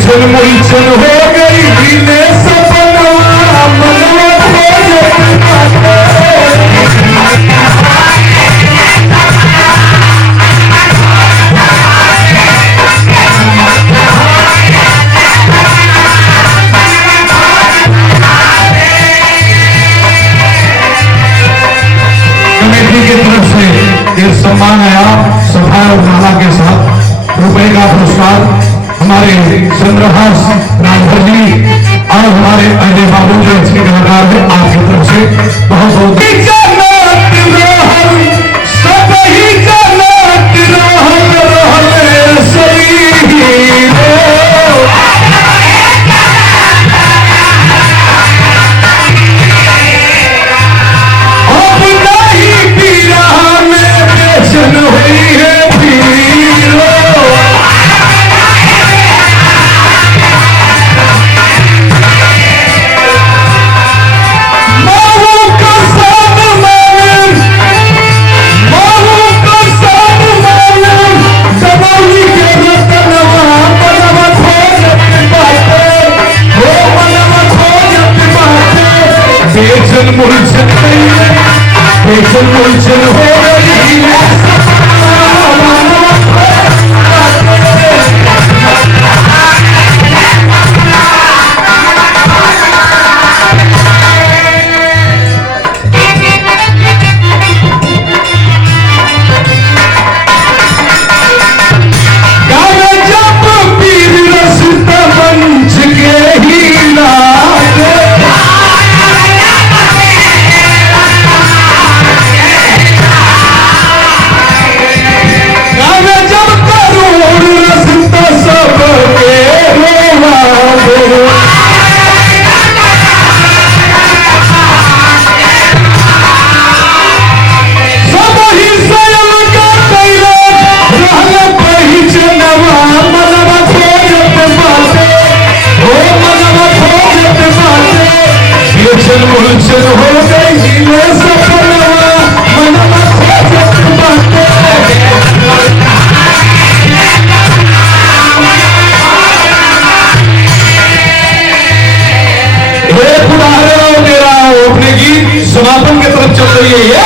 बेचन मुलचन हो गई जीने सपना मनवा खोजत बाटे। कमेटी की तरफ से ये सम्मान आया सफाई और माला के साथ रुपए का पुरस्कार हमारे चंद्रहास रामभर जी और हमारे अजय बाबू जो अच्छे कलाकार हैं आपकी तरफ से बहुत बहुत बेचन मुलचन हो गई समापन की तरफ चल रही है।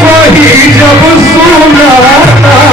कोई जब सुना